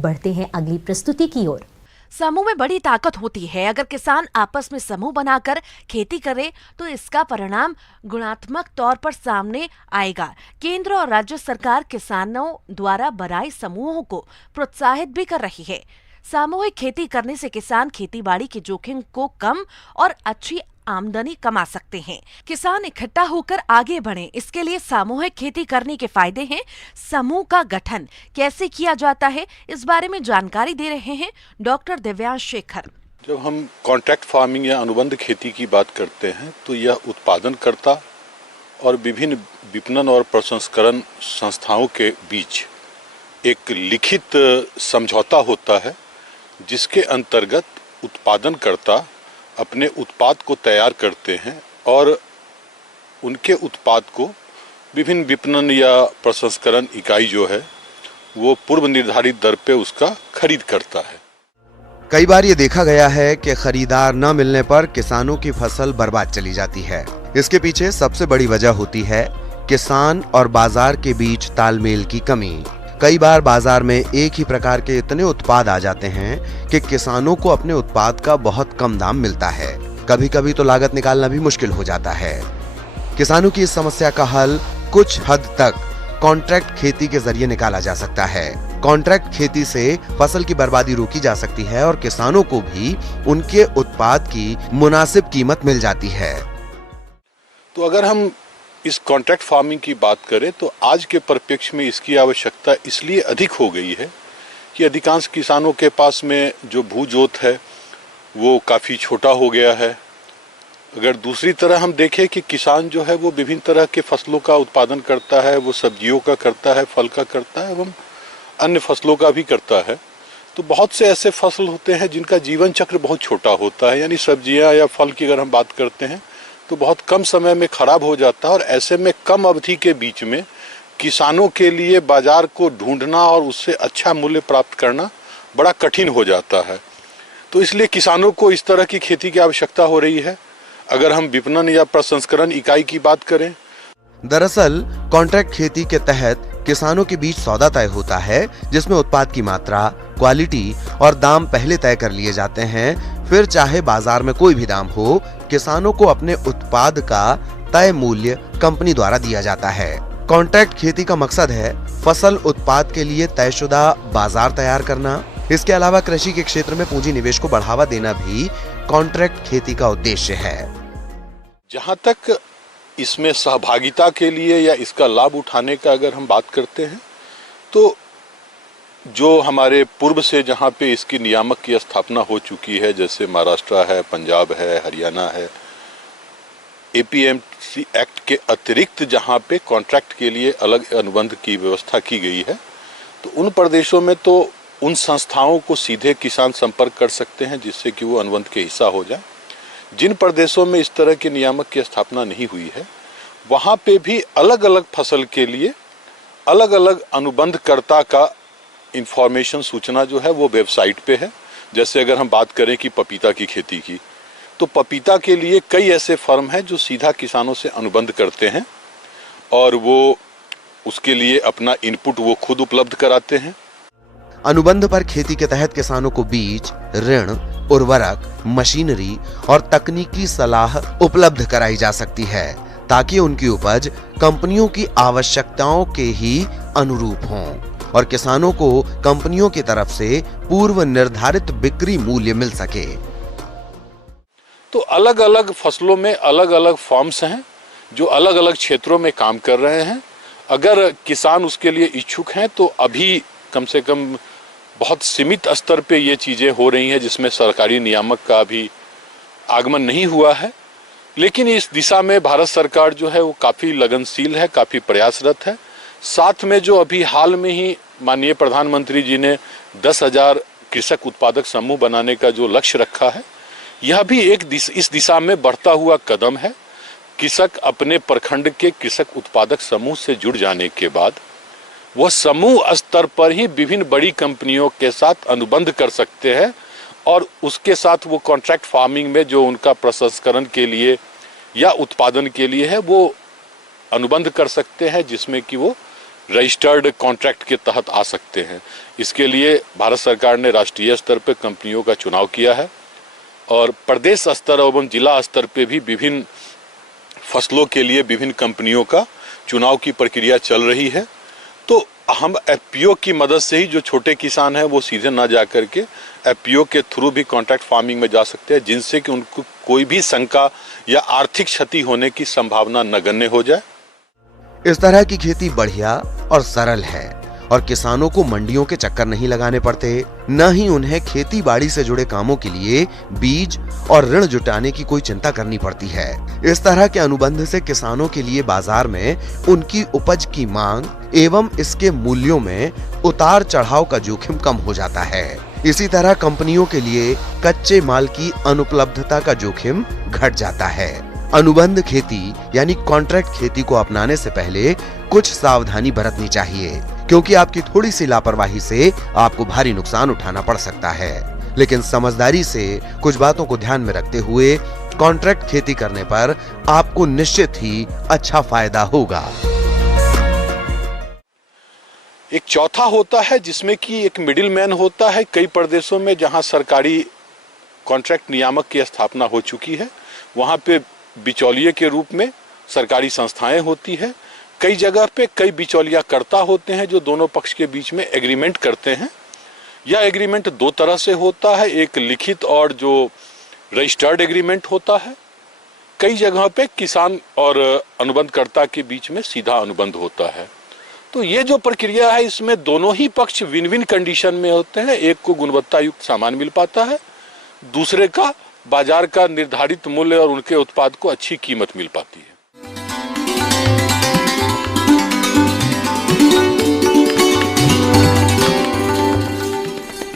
बढ़ते हैं अगली प्रस्तुति की ओर। समूह में बड़ी ताकत होती है। अगर किसान आपस में समूह बनाकर खेती करे तो इसका परिणाम गुणात्मक तौर पर सामने आएगा। केंद्र और राज्य सरकार किसानों द्वारा बनाए समूहों को प्रोत्साहित भी कर रही है। सामूहिक खेती करने से किसान खेतीबाड़ी के जोखिम को कम और अच्छी आमदनी कमा सकते हैं। किसान इकट्ठा होकर आगे बढ़े, इसके लिए सामूहिक खेती करने के फायदे हैं। समूह का गठन कैसे किया जाता है, इस बारे में जानकारी दे रहे हैं डॉक्टर दिव्यांश शेखर। जब हम कॉन्ट्रैक्ट फार्मिंग या अनुबंध खेती की बात करते हैं तो यह उत्पादनकर्ता और विभिन्न विपणन और प्रसंस्करण संस्थाओं के बीच एक लिखित समझौता होता है, जिसके अंतर्गत उत्पादनकर्ता अपने उत्पाद को तैयार करते हैं और उनके उत्पाद को विभिन्न विपणन या प्रसंस्करण इकाई जो है वो पूर्व निर्धारित दर पे उसका खरीद करता है। कई बार ये देखा गया है कि खरीदार न मिलने पर किसानों की फसल बर्बाद चली जाती है। इसके पीछे सबसे बड़ी वजह होती है किसान और बाजार के बीच तालमेल की कमी। कई बार बाजार में एक ही प्रकार के इतने उत्पाद आ जाते हैं कि किसानों को अपने उत्पाद का बहुत कम दाम मिलता है। कभी कभी तो लागत निकालना भी मुश्किल हो जाता है। किसानों की इस समस्या का हल कुछ हद तक कॉन्ट्रैक्ट खेती के जरिए निकाला जा सकता है। कॉन्ट्रैक्ट खेती से फसल की बर्बादी रोकी जा सकती है और किसानों को भी उनके उत्पाद की मुनासिब कीमत मिल जाती है। तो अगर हम इस कॉन्ट्रैक्ट फार्मिंग की बात करें तो आज के परिप्रेक्ष्य में इसकी आवश्यकता इसलिए अधिक हो गई है कि अधिकांश किसानों के पास में जो भू जोत है वो काफ़ी छोटा हो गया है। अगर दूसरी तरह हम देखें कि किसान जो है वो विभिन्न तरह के फसलों का उत्पादन करता है, वो सब्जियों का करता है, फल का करता है एवं अन्य फसलों का भी करता है, तो बहुत से ऐसे फसल होते हैं जिनका जीवन चक्र बहुत छोटा होता है। यानी सब्जियां या फल की अगर हम बात करते हैं तो बहुत कम समय में खराब हो जाता है और ऐसे में कम अवधि के बीच में किसानों के लिए बाजार को ढूंढना और उससे अच्छा मूल्य प्राप्त करना बड़ा कठिन हो जाता है। तो इसलिए किसानों को इस तरह की खेती की आवश्यकता हो रही है। अगर हम विपणन या प्रसंस्करण इकाई की बात करें, दरअसल कॉन्ट्रैक्ट खेती के तहत किसानों के बीच सौदा तय होता है, जिसमें उत्पाद की मात्रा, क्वालिटी और दाम पहले तय कर लिए जाते हैं। फिर चाहे बाजार में कोई भी दाम हो, किसानों को अपने उत्पाद का तय मूल्य कंपनी द्वारा दिया जाता है। कॉन्ट्रैक्ट खेती का मकसद है फसल उत्पाद के लिए तयशुदा बाजार तैयार करना। इसके अलावा कृषि के क्षेत्र में पूंजी निवेश को बढ़ावा देना भी कॉन्ट्रैक्ट खेती का उद्देश्य है। जहां तक इसमें सहभागिता के लिए या इसका लाभ उठाने का अगर हम बात करते हैं तो जो हमारे पूर्व से जहाँ पे इसकी नियामक की स्थापना हो चुकी है, जैसे महाराष्ट्र है, पंजाब है, हरियाणा है, एपीएमसी एक्ट के अतिरिक्त जहाँ पे कॉन्ट्रैक्ट के लिए अलग अनुबंध की व्यवस्था की गई है, तो उन प्रदेशों में तो उन संस्थाओं को सीधे किसान संपर्क कर सकते हैं जिससे कि वो अनुबंध के हिस्सा हो जाए। जिन प्रदेशों में इस तरह के नियामक की स्थापना नहीं हुई है, वहाँ पे भी अलग अलग फसल के लिए अलग अलग अनुबंधकर्ता का इंफॉर्मेशन सूचना जो है वो वेबसाइट पे है। जैसे अगर हम बात करें कि पपीता की खेती की, तो पपीता के लिए कई ऐसे फर्म हैं जो सीधा किसानों से अनुबंध करते हैं और वो उसके लिए अपना इनपुट वो खुद उपलब्ध कराते हैं। अनुबंध पर खेती के तहत किसानों को बीज, ऋण, उर्वरक, मशीनरी और तकनीकी सलाह उपलब्ध कराई जा सकती है ताकि उनकी उपज कंपनियों की आवश्यकताओं के ही अनुरूप हों और किसानों को कंपनियों की तरफ से पूर्व निर्धारित बिक्री मूल्य मिल सके। तो अलग अलग फसलों में अलग अलग फॉर्म्स हैं जो अलग अलग क्षेत्रों में काम कर रहे हैं। अगर किसान उसके लिए इच्छुक हैं तो अभी कम से कम बहुत सीमित स्तर पे ये चीज़ें हो रही हैं जिसमें सरकारी नियामक का भी आगमन नहीं हुआ है, लेकिन इस दिशा में भारत सरकार जो है वो काफ़ी लगनशील है, काफ़ी प्रयासरत है। साथ में जो अभी हाल में ही माननीय प्रधानमंत्री जी ने 10,000 कृषक उत्पादक समूह बनाने का जो लक्ष्य रखा है, यह भी इस दिशा में बढ़ता हुआ कदम है। कृषक अपने प्रखंड के कृषक उत्पादक समूह से जुड़ जाने के बाद वह समूह स्तर पर ही विभिन्न बड़ी कंपनियों के साथ अनुबंध कर सकते हैं और उसके साथ वो कॉन्ट्रैक्ट फार्मिंग में जो उनका प्रसंस्करण के लिए या उत्पादन के लिए है वो अनुबंध कर सकते हैं, जिसमें कि वो रजिस्टर्ड कॉन्ट्रैक्ट के तहत आ सकते हैं। इसके लिए भारत सरकार ने राष्ट्रीय स्तर पर कंपनियों का चुनाव किया है और प्रदेश स्तर एवं जिला स्तर पे भी विभिन्न फसलों के लिए विभिन्न कंपनियों का चुनाव की प्रक्रिया चल रही है। तो हम एफपीओ की मदद से ही जो छोटे किसान हैं वो सीधे ना जा करके एफपीओ के थ्रू भी कॉन्ट्रैक्ट फार्मिंग में जा सकते हैं, जिनसे कि उनको कोई भी शंका या आर्थिक क्षति होने की संभावना नगण्य हो जाए। इस तरह की खेती बढ़िया और सरल है और किसानों को मंडियों के चक्कर नहीं लगाने पड़ते, न ही उन्हें खेती बाड़ी से जुड़े कामों के लिए बीज और ऋण जुटाने की कोई चिंता करनी पड़ती है। इस तरह के अनुबंध से किसानों के लिए बाजार में उनकी उपज की मांग एवं इसके मूल्यों में उतार चढ़ाव का जोखिम कम हो जाता है। इसी तरह कंपनियों के लिए कच्चे माल की अनुपलब्धता का जोखिम घट जाता है। अनुबंध खेती यानी कॉन्ट्रैक्ट खेती को अपनाने से पहले कुछ सावधानी बरतनी चाहिए, क्योंकि आपकी थोड़ी सी लापरवाही से आपको भारी नुकसान उठाना पड़ सकता है। लेकिन समझदारी से कुछ बातों को ध्यान में रखते हुए कॉन्ट्रैक्ट खेती करने पर आपको निश्चित ही अच्छा फायदा होगा। एक चौथा होता है जिसमें कि एक मिडिल मैन होता है। कई प्रदेशों में जहां सरकारी कॉन्ट्रैक्ट नियामक की स्थापना हो चुकी है, वहां पे बिचौलिए के रूप में सरकारी संस्थाएं होती है। कई जगह पे कई बिचौलिया करता होते हैं जो दोनों पक्ष के बीच में एग्रीमेंट करते हैं। यह एग्रीमेंट दो तरह से होता है, एक लिखित और जो रजिस्टर्ड एग्रीमेंट होता है। कई जगह पे किसान और अनुबंधकर्ता के बीच में सीधा अनुबंध होता है। तो ये जो प्रक्रिया है इसमें दोनों ही पक्ष विन विन कंडीशन में होते हैं। एक को गुणवत्ता युक्त सामान मिल पाता है, दूसरे का बाजार का निर्धारित मूल्य और उनके उत्पाद को अच्छी कीमत मिल पाती है।